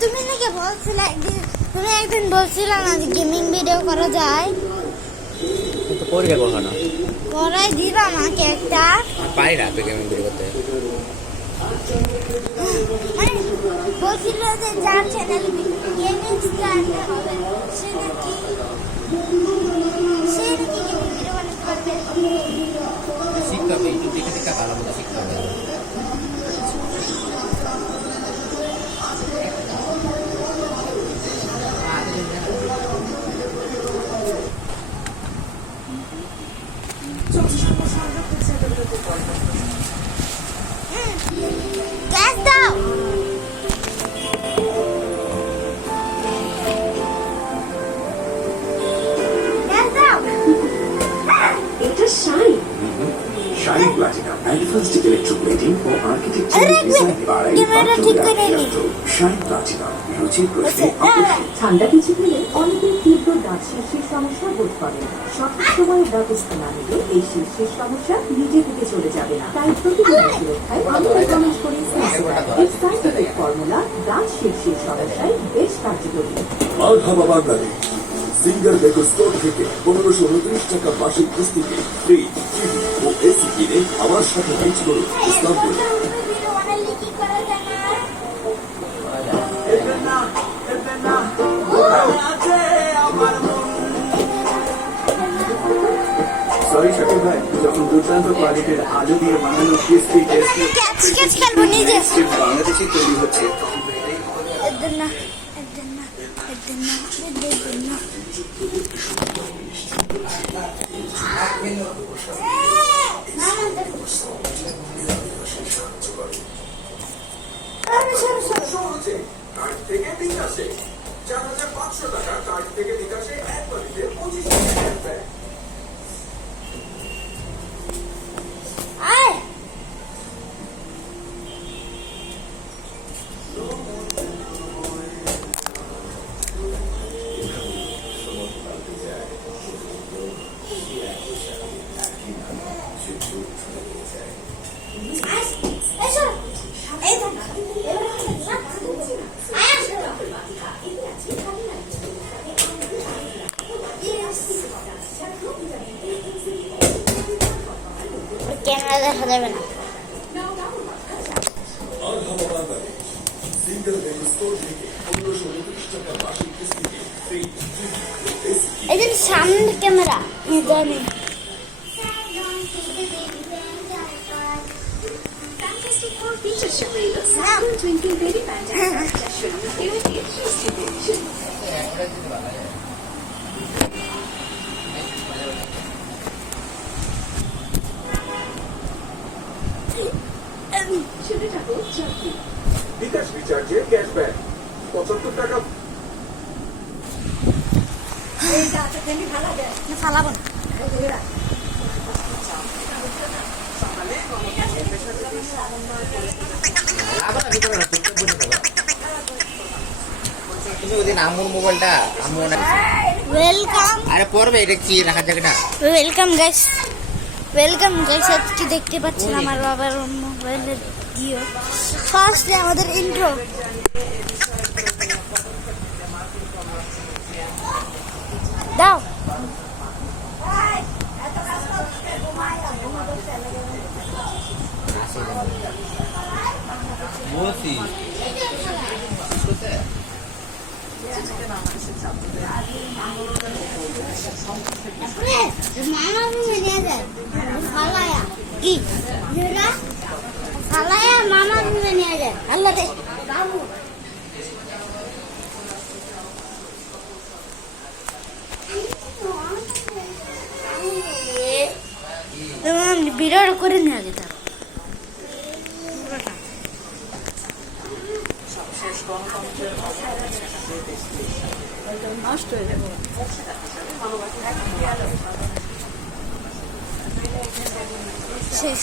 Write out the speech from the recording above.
তুমি নাকি বলছিলে একদিন বলছিলে না যে গেমিং ভিডিও করা যায়, কিন্তু করি না কখনো। করাই দিল আমাকে একটা। পারি না তো গেমিং ভিডিও করতে। মানে বলছিল যে যার চ্যানেল গেমিং স্টার্ট হবে সে নাকি গেমিং ভিডিও বানাতে পারবে। শিখতে হবে, ইউটিউব দেখে দেখে ভালো মতো শিখতে হবে। গ্যাস দাও। গ্যাস দাও। এটা শাইন প্লাটিনাম অ্যাডভান্সড ইলেকট্রোপ্লেটিং ও আর্কিটেকচার ডিজাইন বাড়ায় শাইন প্লাটিনাম রুচির প্রশ্নে আকর্ষণ। ঠান্ডা কিছু খেলে অনেকের তীব্র দাঁত শীর্ষের সমস্যা বোধ করেন। সঠিক সময়ে ব্যবস্থা না নিলে এই শীর্ষের সমস্যা নিজে থেকে চলে যাবে না। তাই প্রতিদিন সুরক্ষায় আমি রেকমেন্ড করি সাইন্টিফিক ফর্মুলা দাঁত শীর্ষের সমস্যায় বেশ কার্যকরী। মারহাবা বাঙালি সিঙ্গার বেকো স্টোর থেকে 1529 টাকা মাসিক কিস্তিতে ফ্রিজ, টিভি ও এসি কিনে আমার সাথে রিচ করুন ইসলামপুরে। সরি শাকিব ভাই, যখন দুর্দান্ত কোয়ালিটির আলু দিয়ে বানানো ক্রিস্পি বাংলাদেশে তৈরি হচ্ছে বিকাশে 4500 টাকা কার্ড থেকে বিকাশে একবারে 25 টাকা। ক্যামেরা দেখা যাবে না। এই যে সামনে ক্যামেরা জানি। বিকাশ রিচার্জে ক্যাশব্যাক 75 টাকা। ফালাবো না। তুমি ওদিন আমুর মোবাইলটা ওয়েলকাম। আরে পড়বে, এটা কি রাখার জায়গাটা? Welcome guys, welcome guys. আজকে দেখতে পাচ্ছেন আমার বাবার মোবাইলের ভিডিও। ফার্স্টে আমাদের ইন্ট্রো দাও। বলছি মামা নিয়ে যায় ফালায়া কি ফালায়া মামা নিয়ে যায়। আল্লাহ দে বাবু ভিডিও করে নিয়ে যেতে নষ্ট হয়ে যাবে শেষ।